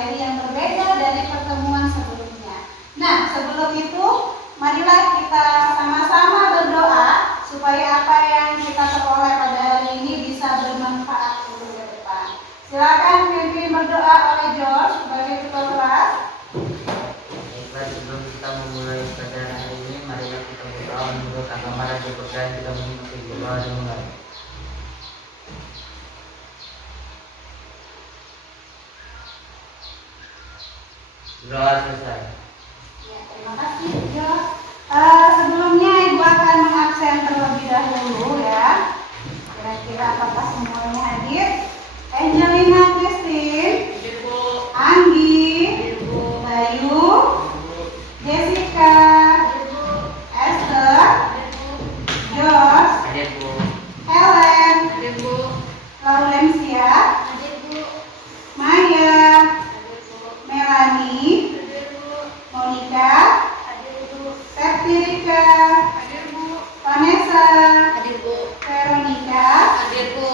materi yang berbeda dari pertemuan sebelumnya. Nah, sebelum itu, marilah kita sama-sama berdoa supaya apa yang kita peroleh pada hari ini bisa bermanfaat untuk ke depan. Silakan pimpin berdoa oleh George sebagai ketua kelas. Baiklah, sebelum kita memulai pada hari ini, marilah kita berdoa menurut agama dan kepercayaan kita mengikuti doa dan mulai. Doa selesai. Ya, terima kasih George. Sebelumnya Ibu akan mengabsen terlebih dahulu ya. Kira-kira apakah semuanya hadir? Angelina Christine, Anggi, Bayu, Jessica, Esther, George, Hadir, Bu. Helen, Laurencia, Maya, Melanie, Monica, Septirika, Vanessa, Veronica,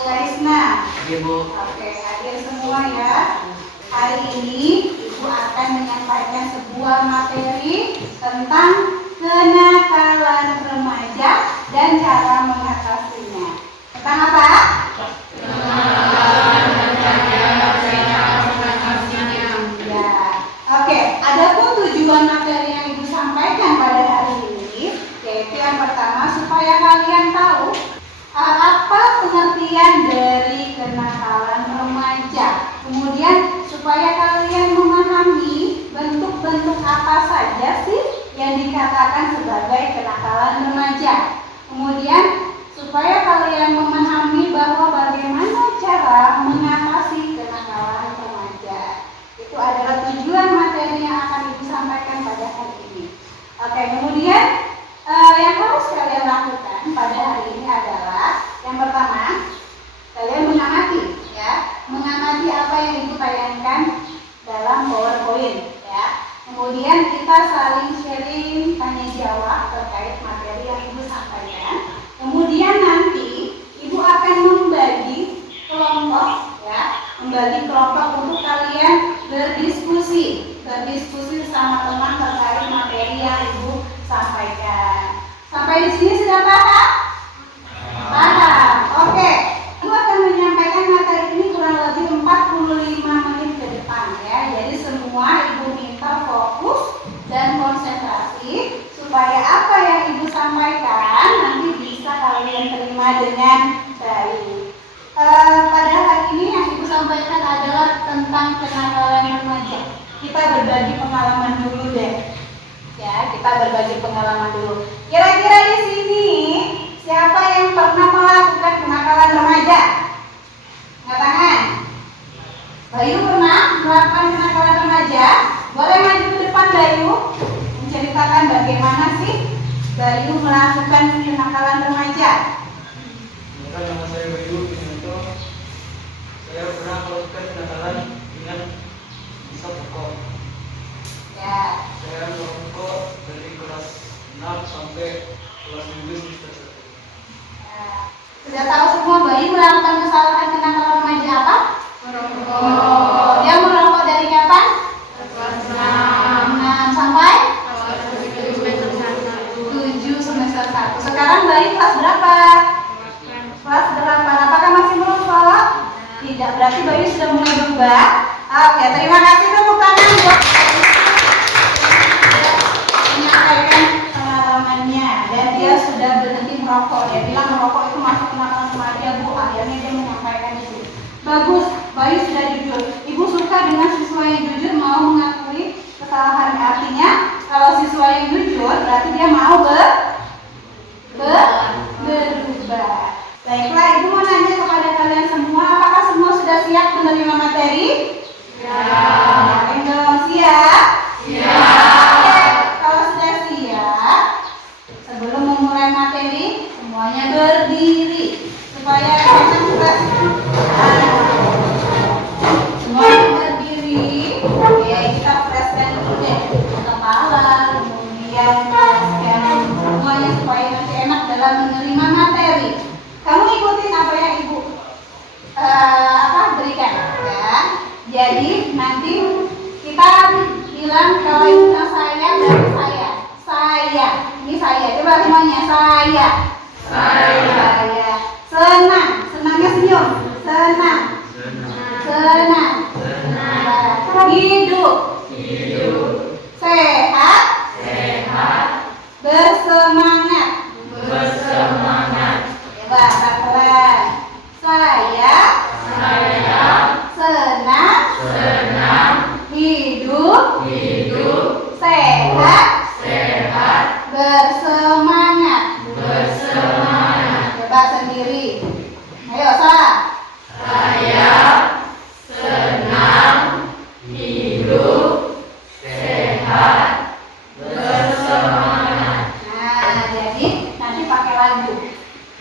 Karisna. Hadir, Bu. Oke, hadir semua ya. Hari ini Ibu akan menyampaikan sebuah materi tentang kenakalan remaja dan cara mengatasinya. Tentang apa? Ya. Oke, adapun tujuan materi yang Ibu sampaikan pada hari ini, yaitu yang pertama supaya kalian tahu apa pengertian dari kenakalan remaja. Kemudian supaya kalian memahami bentuk-bentuk apa saja sih yang dikatakan sebagai kenakalan remaja. Kemudian supaya kalian memahami bahwa bagaimana cara mengatasi kenakalan remaja. Itu adalah tujuan materi yang akan Ibu sampaikan pada hari ini. Oke, kemudian yang harus kalian lakukan pada hari ini adalah yang pertama, kalian mengamati ya, mengamati apa yang Ibu tayangkan dalam PowerPoint ya. Kemudian kita saling sharing tanya jawab terkait materi yang Ibu sampaikan. Kemudian nanti Ibu akan membagi kelompok ya, membagi kelompok untuk kalian berdiskusi sama teman terkait materi yang Ibu sampaikan. Sampai di sini sudah paham? Paham. Oke. Ibu akan menyampaikan materi ini kurang lebih 45 menit ke depan ya. Jadi semua Ibu minta fokus dan konsentrasi supaya apa yang Ibu sampaikan nanti bisa kalian terima dengan baik. Pada hari ini yang Ibu sampaikan adalah tentang kenakalan remaja. Kita berbagi pengalaman dulu deh. Ya, kita berbagi pengalaman dulu. Kira-kira di sini siapa yang pernah melakukan kenakalan remaja? Angkat tangan. Bayu pernah melakukan kenakalan remaja? Boleh maju ke depan Bayu, menceritakan bagaimana sih Bayu melakukan kenakalan remaja? Nama saya Bayu Pinanto. Saya pernah melakukan kenakalan dengan bisa pokok. Ya. Saya merokok dari kelas 6 sampai kelas 7 semester 1. Sudah tahu semua Bayu melakukan kesalahan kenakalan remaja apa? Merokok. Dia merokok dari kapan? Kelas 6 sampai? Kelas 7 semester 1. Sekarang Bayu kelas berapa? Kelas 8. Apakah masih merokok? Tidak, berarti Bayu sudah mulai berubah. Oke, terima kasih tepuk tangan buat menyampaikan pengalamannya dan dia sudah berhenti merokok. Dia bilang merokok itu masuk kenakalan remaja, Bu. Akhirnya dia menyampaikan di sini. Bagus, Bayu sudah jujur. Ibu suka dengan siswa yang jujur mau mengakui kesalahannya. Artinya kalau siswa yang jujur berarti dia mau berubah. Baiklah, Ibu mau nanya kepada kalian semua, apakah semua sudah siap menerima materi? Ya. Dong, siap? Siap. Kalau sudah siap, sebelum memulai materi, semuanya berdiri supaya enak kelas. Semuanya berdiri. Oke, kita flashkan dulu deh. Kepala, kemudian flashkan semuanya supaya nanti enak dalam menerima materi. Kamu ikutin apa yang Ibu berikan ya. Jadi nanti Kita bilang kalau itu saya berarti saya. Saya. Ini saya. Coba semuanya. Saya. Saya. Senang. Senangnya senyum. Senang. Senang. Hidup. Sehat. Bersemangat. Coba pelan-pelan. Saya senang. Hidup. Sehat. Bersemangat. Coba sendiri. Ayo, Sa. Nah, jadi nanti pakai lagu.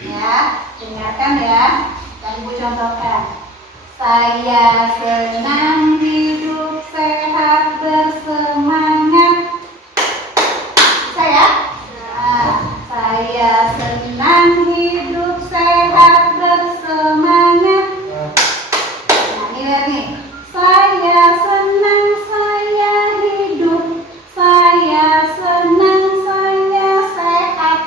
Ya, dengarkan ya. Dan Ibu contohkan. Saya senang hidup sehat bersemangat. Saya senang hidup sehat bersemangat. Nah, ini lihat nih. Saya senang, saya hidup. Saya senang, saya sehat.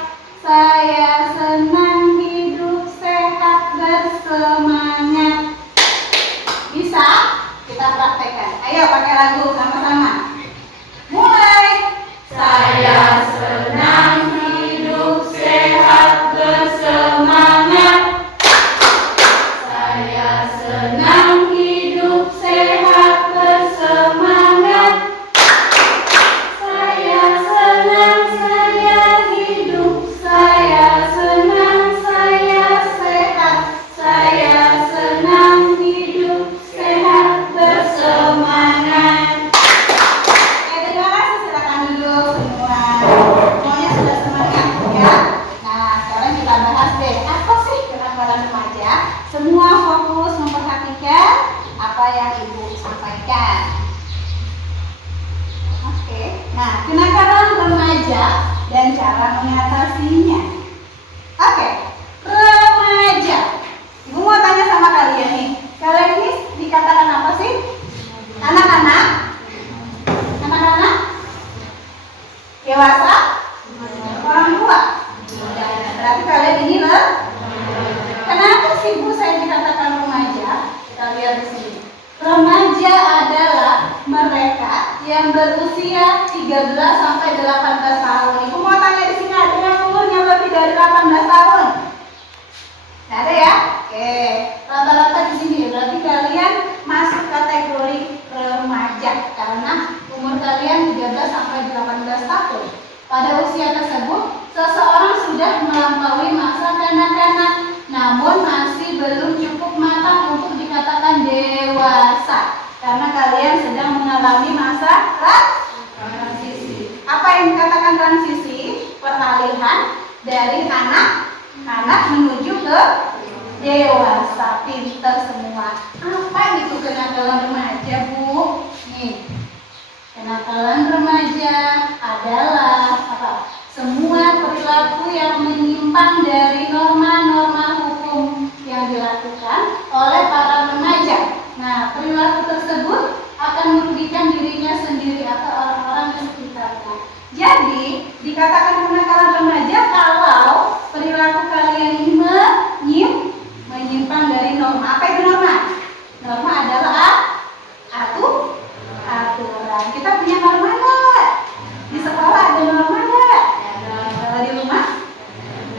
Saya senang hidup sehat bersemangat. Bisa? Kita praktekkan. Ayo pakai lagu sama-sama. Mulai. Saya senang hidup sehat bersemangat. Saya senang hidup sehat bersemangat. Saya senang, saya hidup. Saya senang, saya sehat. Saya senang hidup sehat bersemangat. Terima kasih. Silakan duduk semua. Semuanya sudah semangat ya. Nah, sekarang kita bahas deh apa sih kenakalan remaja. Semua fokus memperhatikan apa yang Ibu sampaikan. Oke. Nah, kenakalan remaja dan cara mengatasinya. Oke. Remaja. Ibu mau tanya sama kalian nih. Kalian ini dikatakan apa sih? Anak-anak? Anak-anak? Dewasa? Orang tua? Berarti kalian ini loh. Kenapa sih Bu saya dikatakan remaja? Kita lihat di sini. Remaja adalah mereka yang berusia 13 sampai 18 tahun. Ibu mau tanya di sini ada yang umurnya lebih dari 18 tahun? Nggak ada ya? Oke. Rata-rata di sini berarti kalian masuk kategori remaja karena umur kalian 13 sampai 18 tahun. Pada usia tersebut, seseorang sudah melampaui masa kanak-kanak, namun masih belum cukup matang untuk dikatakan dewasa, karena kalian sedang mengalami masa transisi. Apa yang dikatakan transisi? Peralihan dari anak menuju ke dewasa. Pinter semua. Apa itu kenakalan remaja, Bu? Nih. Kenakalan remaja adalah apa? Semua perilaku yang menyimpang dari norma-norma hukum yang dilakukan oleh para remaja. Nah, perilaku tersebut akan merugikan dirinya sendiri atau orang-orang di sekitarnya. Jadi, dikatakan kenakalan remaja kalau perilaku kalian ini menyimpang dari norma. Apa itu norma? Norma adalah aturan. Kita punya norma nggak? Di sekolah ada norma nggak? Kalau di rumah?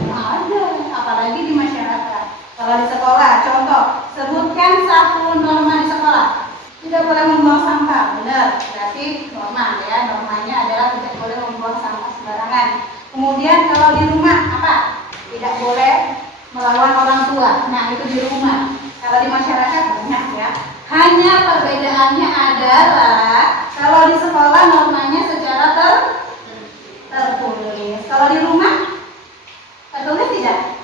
Ada. Apalagi di masyarakat. Kalau di sekolah, contoh, sebutkan satu norma di sekolah. Tidak boleh membuang sampah, benar? Berarti norma ya. Normanya adalah tidak boleh membuang sampah sembarangan. Kemudian kalau di rumah apa? Tidak boleh melawan orang tua. Nah, itu di rumah. Kalau di masyarakat banyak ya. Hanya perbedaannya adalah kalau di sekolah normanya secara tertulis. Kalau di rumah tertulis tidak?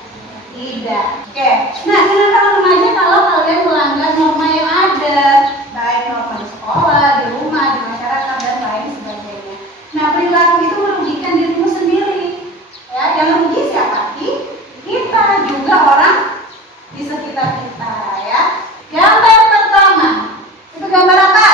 Tidak. Oke. Nah, kenakalan remaja kalau kalian melanggar norma yang ada, baik norma di sekolah, di rumah, di masyarakat dan lain sebagainya. Nah, perilaku itu merugikan dirimu sendiri. Ya, yang rugi siapa? Kita juga orang di sekitar kita ya. Gambar pertama. Itu gambar apa?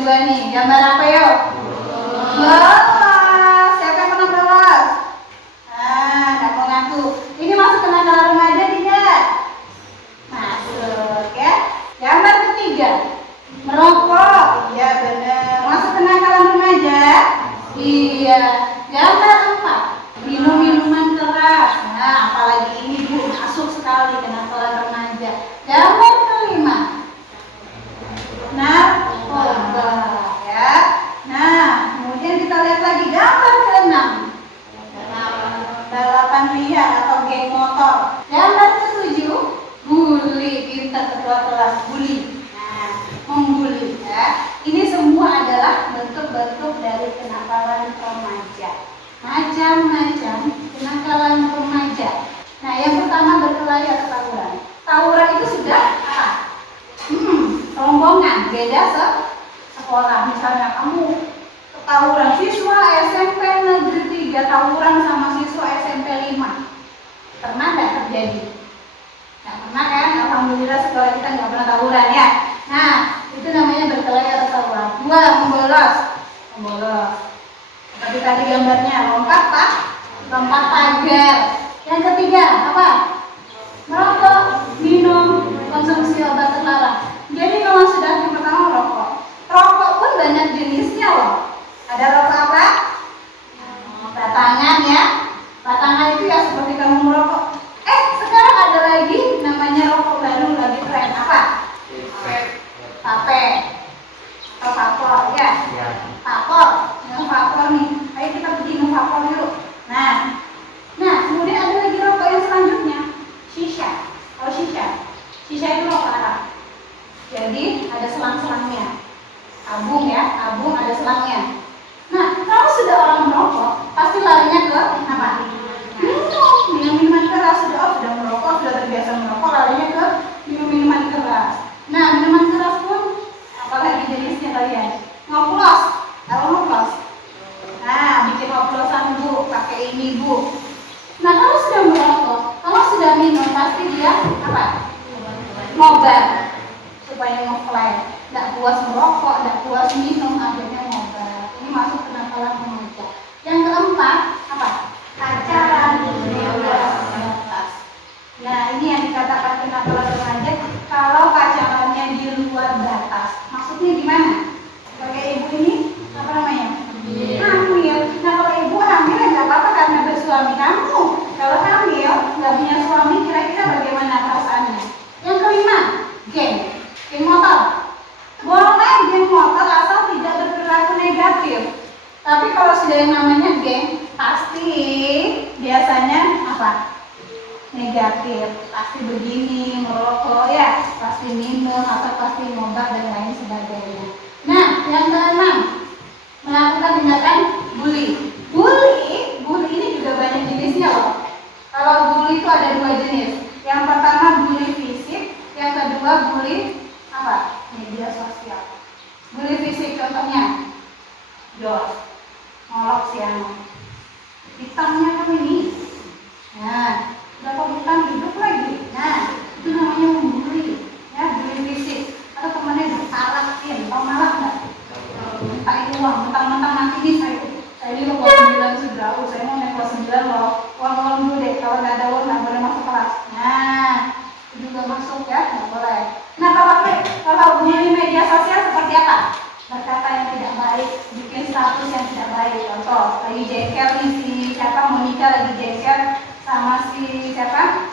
dua nih. Gambar apa yuk? Bolos. Siapa yang pernah bolos? Nah, nggak mau ngaku. Ini masuk kenakalan remaja tidak? Masuk ya. Gambar ketiga, merokok. Iya benar. Masuk kenakalan remaja? Iya. Gambar empat, minum minuman keras. Nah, apalagi ini Bu, masuk sekali kenakalan remaja. Gambar kelima, narkoba ya. Nah, kemudian kita lihat lagi gambar keenam, balapan liar atau geng motor. Gambar ketujuh, bully. Pintar ketua kelas, bully. Nah, membuli ya. Ini semua adalah bentuk-bentuk dari kenakalan remaja. Macam-macam kenakalan remaja. Nah, yang pertama berkelahi atau tawuran. Tawuran itu sudah apa? Rombongan, beda sekolah. Misalnya kamu tawuran siswa SMP Negeri 3 tawuran sama siswa SMP 5. Pernah nggak terjadi? Nggak pernah kan? Alhamdulillah sekolah kita nggak pernah tawuran ya. Nah, itu namanya berkelahi atau tawuran. Dua, membolos. Membolos. Seperti tadi gambarnya, lompat pagar. Yang ketiga, apa? Merokok, minum, konsumsi obat terlarang. Jadi kalau sudah yang pertama merokok, rokok pun banyak jenisnya loh. Ada rokok apa? Batangan ya. Batangan itu ya seperti kamu merokok. Sekarang ada lagi namanya rokok baru lagi tren apa? Vape atau vapor ya. Vapor, yang vapor nih. Ayo kita pergi ke vapor dulu. Nah, kemudian ada lagi rokok yang selanjutnya, shisha. Kalau shisha itu rokok apa? Jadi ada selang-selangnya. Tabung ya, tabung ada selangnya. Nah, kalau sudah orang merokok, pasti larinya ke apa? Minum minuman keras. Sudah merokok, sudah terbiasa merokok, larinya ke minum minuman keras. Nah, minuman keras pun apalagi jenisnya kalian? Ngoplos, tahu ngoplos? Nah, bikin oplosan Bu, pakai ini Bu. Nah, kalau sudah merokok, kalau sudah minum, pasti dia apa? Ngobat supaya ngefly. Tidak puas merokok, tidak puas minum, akhirnya ngobat. Ini masuk kenakalan remaja. Yang keempat apa? Pacaran di luar batas. Nah, ini yang dikatakan kenakalan remaja kalau pacarannya di luar batas. Maksudnya gimana? Kayak ibu ini apa namanya? Hamil. Nah, kalau ibu hamil ya nggak apa-apa karena bersuami. Kamu kalau hamil nggak punya suami, kira-kira bagaimana perasaannya? Yang kelima, geng motor. Boleh geng motor asal tidak berperilaku negatif. Tapi kalau sudah yang namanya geng, pasti biasanya apa? Negatif. Pasti begini, merokok ya, pasti minum atau pasti ngobat dan lain sebagainya. Nah, yang keenam, melakukan tindakan bully. Bully ini juga banyak jenisnya loh. Kalau bully itu ada dua jenis. Yang pertama bully fisik, yang kedua bully apa? Media sosial. Bully fisik contohnya, jos, ngolok siang, hitamnya kan ini. Nah, berapa hitam hidup lagi. Nah, itu namanya membuli. Ya, bully fisik. Atau temannya ditalakin, tau malak nggak? Mintain uang, mentang-mentang nanti nih saya ini kelas 9 sudah, saya mau naik kelas 9 loh, uang dulu deh, kalau nggak ada uang nggak boleh masuk kelas. Nah, itu juga masuk ya, nggak boleh. Nah, kalau bully media sosial seperti apa? Berkata yang tidak baik, bikin status yang tidak baik. Contoh, lagi jeker nih si siapa, Monica lagi jeker sama si siapa?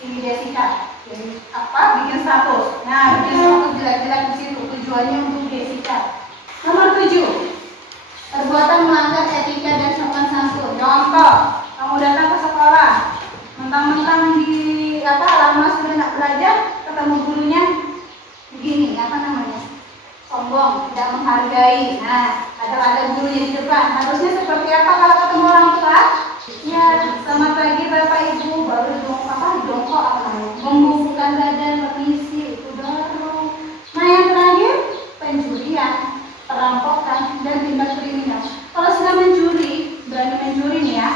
Si Jessica. Jadi apa? Bikin status. Nah, bikin status jelek-jelek di situ, tujuannya untuk Jessica. Nomor 7, perbuatan melanggar etika dan sopan santun. Contoh, kamu datang ke sekolah, mentang-mentang di lama sudah nak belajar, ketemu gurunya begini, apa namanya? Sombong, tidak menghargai. Nah, ada gurunya di depan. Harusnya seperti apa kalau ketemu orang tua? Ya, selamat pagi Bapak Ibu, baru jongkok apa namanya? Membungkukkan badan, permisi, itu baru. Nah, yang terakhir, pencurian, perampokan, dan tindak kriminal. Kalau sudah berani mencuri nih ya,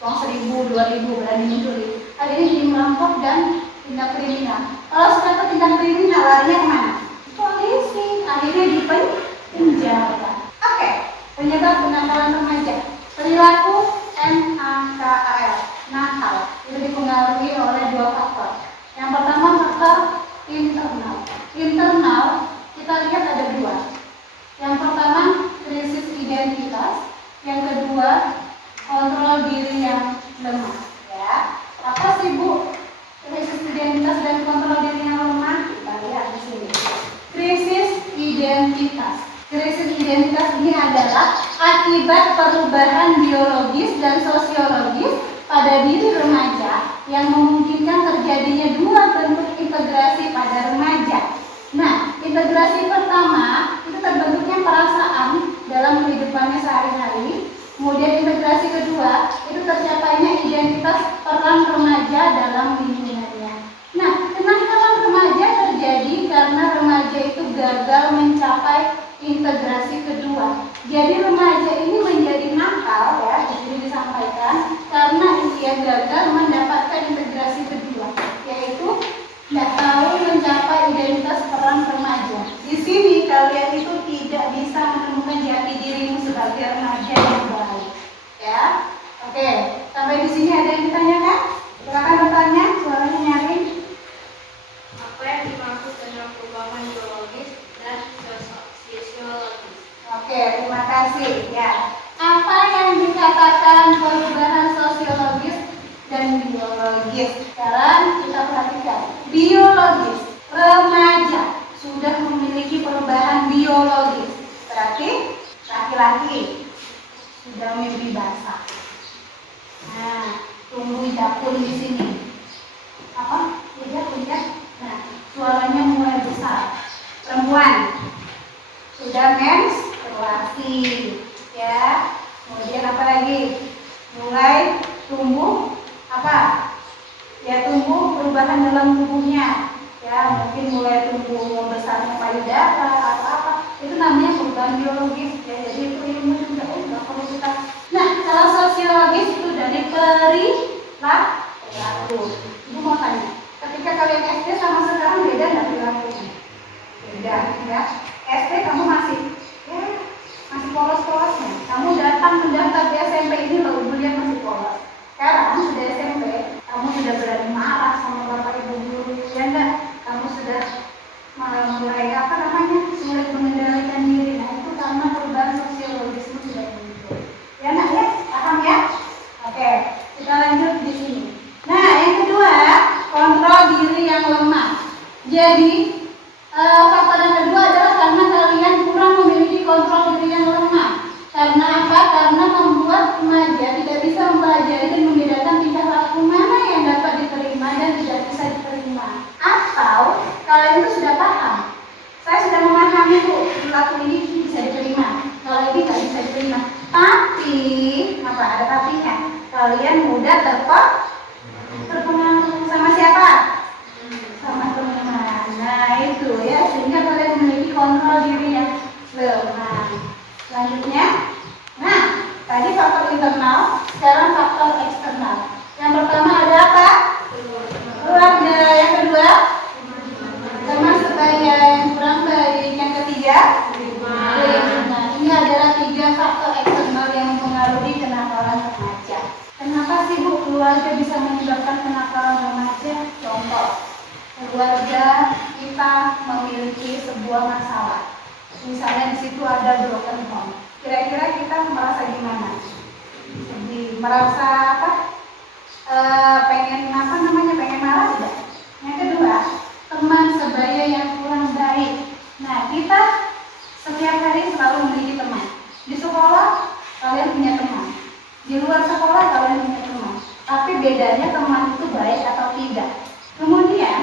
uang 1.000, 2.000 berani mencuri. Akhirnya jadi merampok dan tindak kriminal. Kalau sudah ke tindak kriminal, larinya kemana? Polisi. Akhirnya di penjara. remaja. Perilaku NAKL, nakal, itu dipengaruhi oleh dua faktor. Yang pertama faktor internal. Internal kita lihat ada dua. Yang pertama krisis identitas, yang kedua kontrol diri yang lemah. Ya, apa sih Bu krisis identitas dan kontrol diri yang lemah? Kita lihat di sini. Krisis identitas. Krisis identitas ini adalah akibat perubahan biologis dan sosiologis pada diri remaja yang memungkinkan terjadinya dua bentuk integrasi pada remaja. Nah, integrasi pertama itu terbentuknya perasaan dalam kehidupannya sehari-hari. Kemudian integrasi kedua itu tercapainya identitas peran remaja dalam lingkungannya. Nah, kenakalan remaja terjadi karena remaja itu gagal mencapai integrasi kedua. Jadi remaja ini menjadi nakal ya, jadi disampaikan karena ia gagal mendapatkan integrasi kedua, yaitu tidak tahu mencapai identitas peran remaja. Di sini kalian itu tidak bisa menemukan jati dirimu sebagai remaja yang baik. Ya, oke. Sampai di sini ada yang ditanyakan? Silakan bertanya, suaranya nyaring. Apa yang dimaksud dengan perubahan biologis dan sosiologis? Oke, terima kasih. Ya, apa yang dikatakan perubahan sosiologis dan biologis? Sekarang kita perhatikan. Biologis, remaja sudah memiliki perubahan biologis. Berarti laki-laki sudah mimpi basah. Nah, tumbuh jakun di sini. Apa? Jakun ya. Nah, suaranya mulai besar. Perempuan sudah menstruasi, ya. Kemudian apa lagi? Mulai tumbuh apa? Ya, tumbuh perubahan dalam tubuhnya. Ya, mungkin mulai tumbuh membesarnya payudara atau apa. Itu namanya perubahan biologis. Ya, jadi itu ilmu juga nggak perlu kita. Nah, kalau sosiologis itu dari perilaku. Ibu mau tanya, ketika kalian SD sama sekarang beda nggak perilakunya? Beda, ya. SD kamu masih polos-polosnya. Kamu datang mendaftar di SMP ini loh, ibu lihat masih polos. Sekarang sudah SMP, kamu sudah berani marah sama bapak ibu guru, ya enggak? Kamu sudah mulai sulit mengendalikan diri. Nah, itu karena perubahan sosiologis itu sudah muncul. Ya nak ya, paham ya? Oke, kita lanjut di sini. Nah, yang kedua, kontrol diri yang lemah. Jadi faktor yang kedua adalah karena kalian kurang memiliki kontrol diri yang lemah. Karena apa? Karena membuat remaja tidak bisa mempelajari dan membedakan tingkah laku mana yang dapat diterima dan tidak bisa diterima. Atau kalian itu sudah paham. Saya sudah memahami Bu, perilaku ini bisa diterima. Kalau ini tidak bisa diterima. Tapi, apa? Ada tapinya. Kalian mudah terpengaruh sama siapa? Sama teman. Nah itu ya, sehingga kalian memiliki kontrol diri yang lemah. Selanjutnya, nah tadi faktor internal, sekarang faktor eksternal. Yang pertama ada apa? Keluarga. Yang kedua, teman sebaya yang kurang baik. Yang ketiga, lingkungan. Ini adalah 3 faktor eksternal yang mempengaruhi kenakalan remaja. Kenapa sih Bu keluarga bisa menyebabkan kenakalan remaja? Contoh, keluarga kita memiliki sebuah masalah. Misalnya di situ ada broken home. Kira-kira kita merasa gimana? Sedih, merasa apa? Pengen marah tidak? Yang kedua, teman sebaya yang kurang baik. Nah, kita setiap hari selalu memiliki teman. Di sekolah kalian punya teman. Di luar sekolah kalian punya teman. Tapi bedanya teman itu baik atau tidak. Kemudian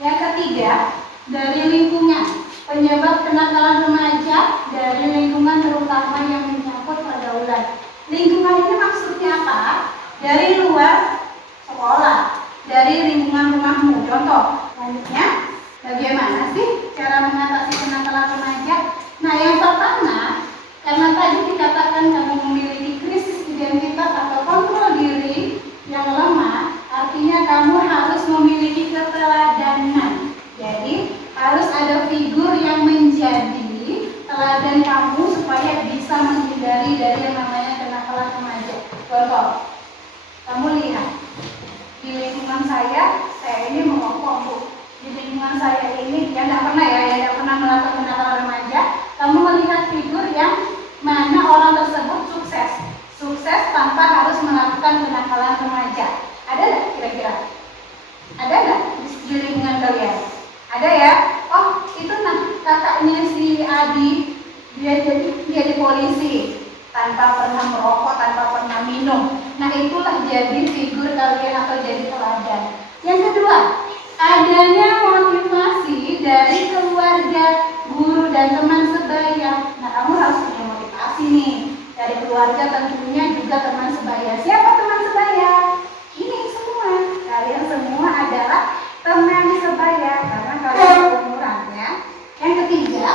yang ketiga, dari lingkungan. Penyebab kenakalan remaja dari lingkungan terutama yang menyangkut pergaulan. Lingkungan ini maksudnya apa? Dari luar sekolah, dari lingkungan rumahmu. Contoh, selanjutnya, bagaimana sih cara mengatasi kenakalan remaja? Nah, yang pertama, karena tadi dikatakan kamu memiliki krisis identitas atau kontrol diri yang lemah, artinya kamu harus memiliki keteladanan. Jadi, harus ada figur yang menjadi teladan kamu supaya bisa menghindari dari tanpa pernah merokok, tanpa pernah minum. Nah, itulah jadi figur kalian atau jadi teladan. Yang kedua, adanya motivasi dari keluarga, guru, dan teman sebaya. Nah, kamu harus punya motivasi nih dari keluarga, tentunya juga teman sebaya. Siapa teman sebaya? Ini semua. Kalian semua adalah teman sebaya karena kalian seumuran ya. Yang ketiga,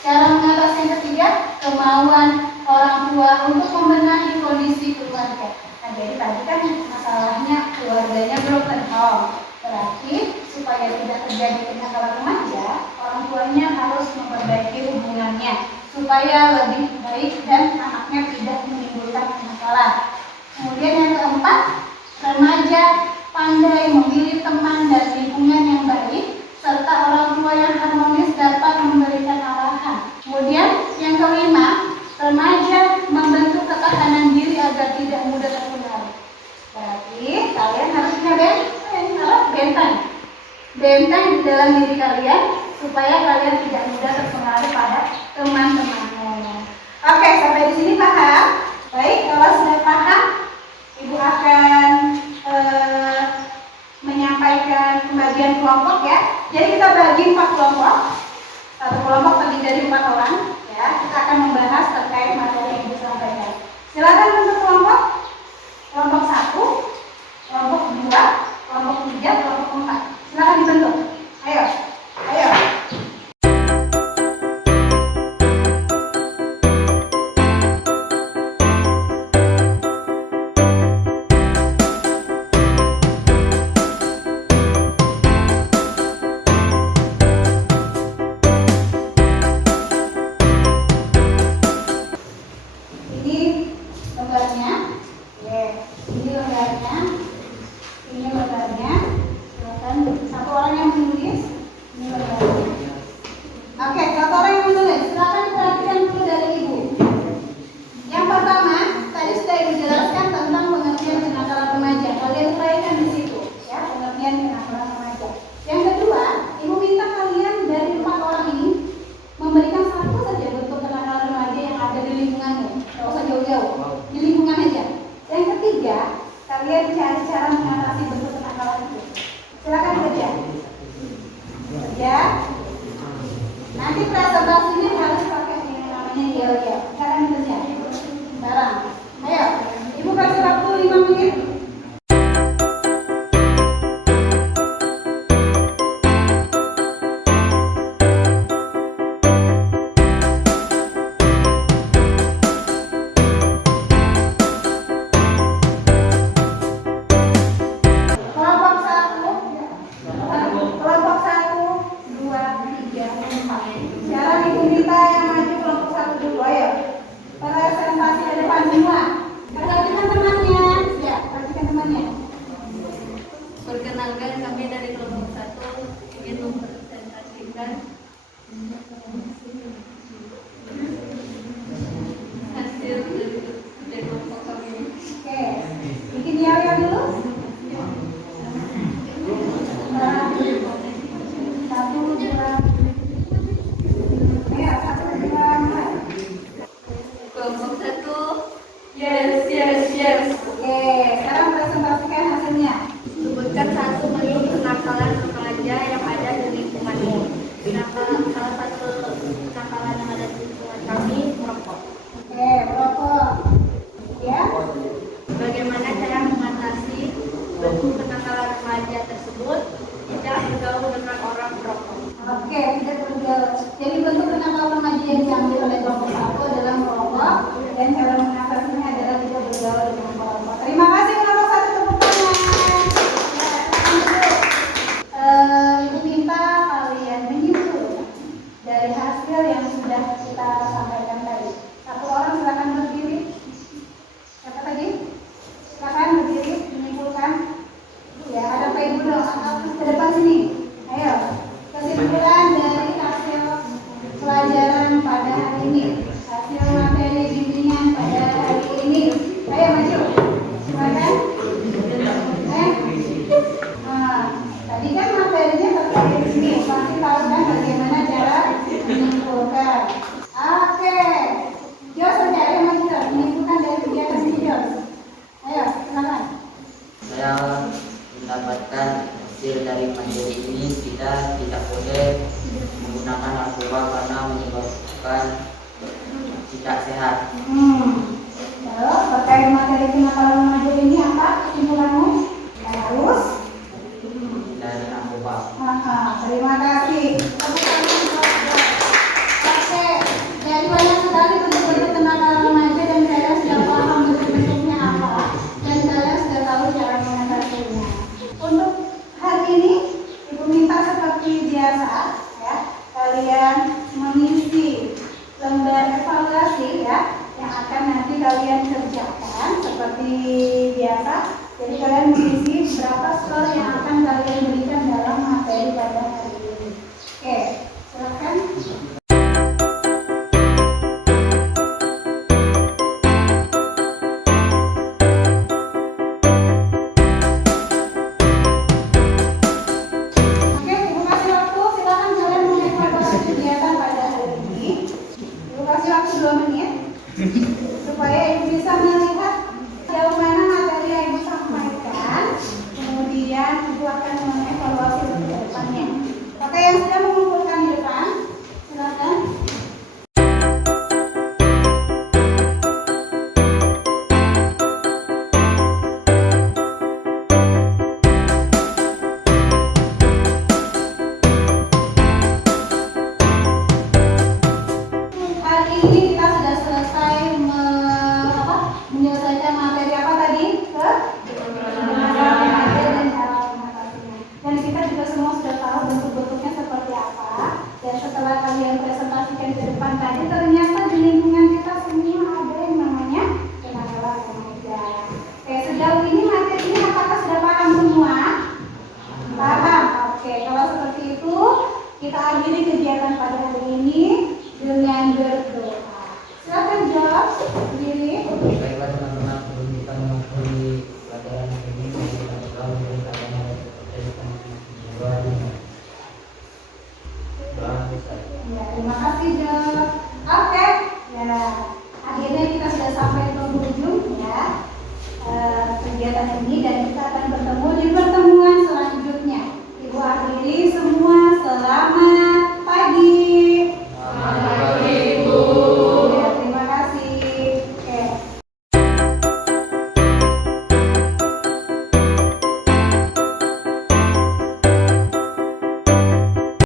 cara mengatasi yang ketiga, kemauan orang tua untuk membenahi kondisi keluarga. Nah, jadi tadi kan masalahnya keluarganya broken home. Berarti supaya tidak terjadi kenakalan remaja, orang tuanya harus memperbaiki hubungannya supaya lebih baik dan anaknya tidak menimbulkan kenakalan. Kemudian yang keempat, remaja pandai memilih teman dan lingkungan yang baik serta orang tua yang harmonis dapat memberikan arahan. Kemudian yang kelima, remaja membentuk ketahanan diri agar tidak mudah terpengaruh. Berarti kalian harus punya benteng di dalam diri kalian supaya kalian tidak mudah terpengaruh pada teman-temannya. Oke, sampai di sini paham? Baik, kalau sudah paham, Ibu akan menyampaikan pembagian kelompok ya. Jadi kita bagi 4 kelompok. Satu kelompok terdiri dari 4 orang ya. Kita akan membahas terkait materi yang Ibu sampaikan. Silakan bentuk kelompok. Kelompok 1, kelompok 2, kelompok 3, kelompok 4. Silakan dibentuk. Ayo. Ayo. Ini lembarnya. Yes. Ini lembarnya. Ini lembarnya. Silakan satu orang yang menulis. Ini lembarnya. Oke, satu orang yang menulis. Silakan perhatikan dulu dari Ibu. Yang pertama, tadi sudah Ibu jelaskan tentang pengertian kenakalan remaja. Kalian uraikan di situ, ya, pengertian kenakalan remaja. Yang kedua, Ibu minta kalian dari 4 orang ini memberikan satu saja bentuk kenakalan remaja yang ada di lingkungannya. Tidak usah jauh-jauh, di lingkungan aja. Yang ketiga, kalian cari cara mengatasi bentuk kenakalan itu. Silakan kerja. Kerja. Nanti presentasinya harus pakai yang namanya yel-yel. Silakan kerja. Barang. Ayo, Ibu kasih waktu 5 menit. Kelompok 1, kelompok 1, 2, 3, 4. Sekarang Ibu minta yang maju kelompok 1 dulu, ayo. Presentasi ke depan semua. Perhatikan temannya. Ya, perhatikan temannya. Perkenalkan, kami dari kelompok 1 ingin mempresentasikan hasil dari kelompok kami. Oke, bikin yel-yel dulu. Satu, dua. Ayo, 1, 2, 4. Kelompok 1, yes. Oke, sekarang presentasikan hasilnya. Sebutkan satu bentuk kenakalan remaja yang ada di lingkunganmu. Salah satu kenakalan yang ada di lingkungan kami merokok. Oke, merokok. Ya. Bagaimana cara mengatasi bentuk kenakalan remaja tersebut? Tidak bergaul dengan orang merokok. Oke, tidak bergaul. Jadi bentuk kenakalan remaja yang diambil oleh kelompok 1 adalah merokok dan cara mengatasinya adalah tidak bergaul dengan orang dari kenakalan remaja ini apa kesimpulanmu? Harus. dan narkoba. Terima kasih. Oke, jadi banyak sekali bentuk-bentuk kenakalan remaja dan kalian sudah paham bentuk-bentuknya apa dan kalian sudah tahu cara mengatasinya. Untuk hari ini, Ibu minta seperti biasa, ya, kalian mengisi lembar evaluasi ya, yang akan nanti kalian kerjakan seperti biasa. Jadi kalian mengisi berapa skor yang akan kalian berikan